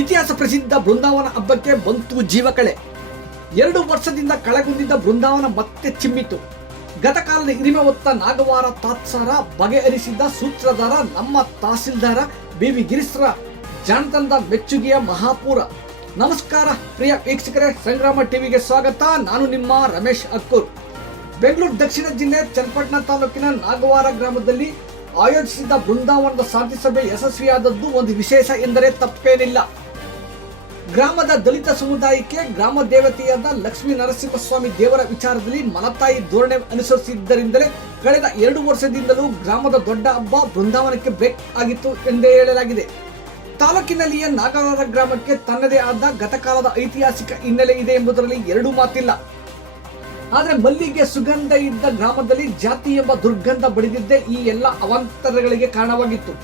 ಇತಿಹಾಸ ಪ್ರಸಿದ್ಧ ಬೃಂದಾವನ ಹಬ್ಬಕ್ಕೆ ಬಂತು ಜೀವಕಳೆ. 2 ವರ್ಷದಿಂದ ಕಳೆಗುಂದಿದ್ದ ಬೃಂದಾವನ ಮತ್ತೆ ಚಿಮ್ಮಿತು. ಗತಕಾಲದ ಹಿರಿಮೆ ಹೊತ್ತ ನಾಗವಾರ ತಾತ್ಸಾರ ಬಗೆಹರಿಸಿದ್ದ ಸೂತ್ರಧಾರ ನಮ್ಮ ತಹಸೀಲ್ದಾರ BV ಗಿರೀಶ್ರ ಜಾಣತನದ ಮೆಚ್ಚುಗೆಯ ಮಹಾಪೂರ. ನಮಸ್ಕಾರ ಪ್ರಿಯ ವೀಕ್ಷಕರೇ, ಸಂಗ್ರಾಮ ಟಿವಿಗೆ ಸ್ವಾಗತ. ನಾನು ನಿಮ್ಮ ರಮೇಶ್ ಅಕ್ಕೂರ್. ಬೆಂಗಳೂರು ದಕ್ಷಿಣ ಜಿಲ್ಲೆ ಚನ್ನಪಟ್ಟಣ ತಾಲೂಕಿನ ನಾಗವಾರ ಗ್ರಾಮದಲ್ಲಿ ಆಯೋಜಿಸಿದ್ದ ಬೃಂದಾವನದ ಶಾಂತಿ ಸಭೆ ಯಶಸ್ವಿಯಾದದ್ದು ಒಂದು ವಿಶೇಷ ಎಂದರೆ ತಪ್ಪೇನಿಲ್ಲ. ಗ್ರಾಮದ ದಲಿತ ಸಮುದಾಯಕ್ಕೆ ಗ್ರಾಮ ದೇವತೆಯಾದ ಲಕ್ಷ್ಮೀ ನರಸಿಂಹಸ್ವಾಮಿ ದೇವರ ವಿಚಾರದಲ್ಲಿ ಮಲತಾಯಿ ಧೋರಣೆ ಅನುಸರಿಸಿದ್ದರಿಂದಲೇ ಕಳೆದ 2 ವರ್ಷದಿಂದಲೂ ಗ್ರಾಮದ ದೊಡ್ಡ ಹಬ್ಬ ಬೃಂದಾವನಕ್ಕೆ ಬ್ರೇಕ್ ಆಗಿತ್ತು ಎಂದೇ ಹೇಳಲಾಗಿದೆ. ತಾಲೂಕಿನಲ್ಲಿಯೇ ನಾಗವಾರ ಗ್ರಾಮಕ್ಕೆ ತನ್ನದೇ ಆದ ಗತಕಾಲದ ಐತಿಹಾಸಿಕ ಹಿನ್ನೆಲೆ ಇದೆ ಎಂಬುದರಲ್ಲಿ 2 ಮಾತಿಲ್ಲ. ಆದರೆ ಮಲ್ಲಿಗೆ ಸುಗಂಧ ಇದ್ದ ಗ್ರಾಮದಲ್ಲಿ ಜಾತಿ ಎಂಬ ದುರ್ಗಂಧ ಬಡಿದಿದ್ದೇ ಈ ಎಲ್ಲ ಅವಾಂತರಗಳಿಗೆ ಕಾರಣವಾಗಿತ್ತು.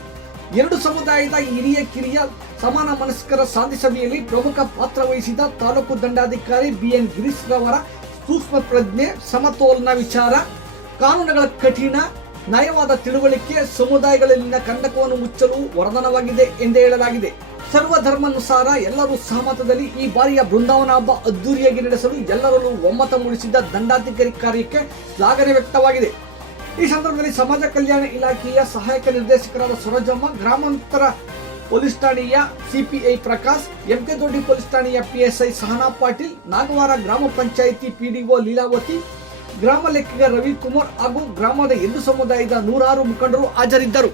2 ಸಮುದಾಯದ ಹಿರಿಯ ಕಿರಿಯ ಸಮಾನ ಮನಸ್ಕರ ಶಾಂತಿ ಸಭೆಯಲ್ಲಿ ಪ್ರಮುಖ ಪಾತ್ರ ವಹಿಸಿದ ತಾಲೂಕು ದಂಡಾಧಿಕಾರಿ BN ಗಿರೀಶ್ ರವರ ಸೂಕ್ಷ್ಮ ಪ್ರಜ್ಞೆ, ಸಮತೋಲನ ವಿಚಾರ, ಕಾನೂನುಗಳ ಕಠಿಣ ನಯವಾದ ತಿಳುವಳಿಕೆ ಸಮುದಾಯಗಳಲ್ಲಿನ ಕಂದಕವನ್ನು ಮುಚ್ಚಲು ವರದಾನವಾಗಿದೆ ಎಂದೇ ಹೇಳಲಾಗಿದೆ. ಸರ್ವಧರ್ಮಾನುಸಾರ ಎಲ್ಲರೂ ಸಹಮತದಲ್ಲಿ ಈ ಬಾರಿಯ ಬೃಂದಾವನ ಹಬ್ಬ ಅದ್ದೂರಿಯಾಗಿ ನಡೆಸಲು ಎಲ್ಲರಲ್ಲೂ ಒಮ್ಮತ ಮೂಡಿಸಿದ್ದ ದಂಡಾಧಿಕಾರಿ ಕಾರ್ಯಕ್ಕೆ ಶ್ಲಾಘನೆ ವ್ಯಕ್ತವಾಗಿದೆ. ಈ ಸಂದರ್ಭದಲ್ಲಿ ಸಮಾಜ ಕಲ್ಯಾಣ ಇಲಾಖೆಯ ಸಹಾಯಕ ನಿರ್ದೇಶಕರಾದ ಸರೋಜಮ್ಮ, ಗ್ರಾಮಾಂತರ ಪೊಲೀಸ್ ಠಾಣೆಯ CPI ಪ್ರಕಾಶ್, MK ದೊಡ್ಡಿ ಪೊಲೀಸ್ ಠಾಣೆಯ PSI ಸಹನಾ ಪಾಟೀಲ್, ನಾಗವಾರ ಗ್ರಾಮ ಪಂಚಾಯಿತಿ PDO ಲೀಲಾವತಿ, ಗ್ರಾಮ ಲೆಕ್ಕಿಗ ರವಿಕುಮಾರ್ ಹಾಗೂ ಗ್ರಾಮದ 2 ಸಮುದಾಯದ 106 ಮುಖಂಡರು ಹಾಜರಿದ್ದರು.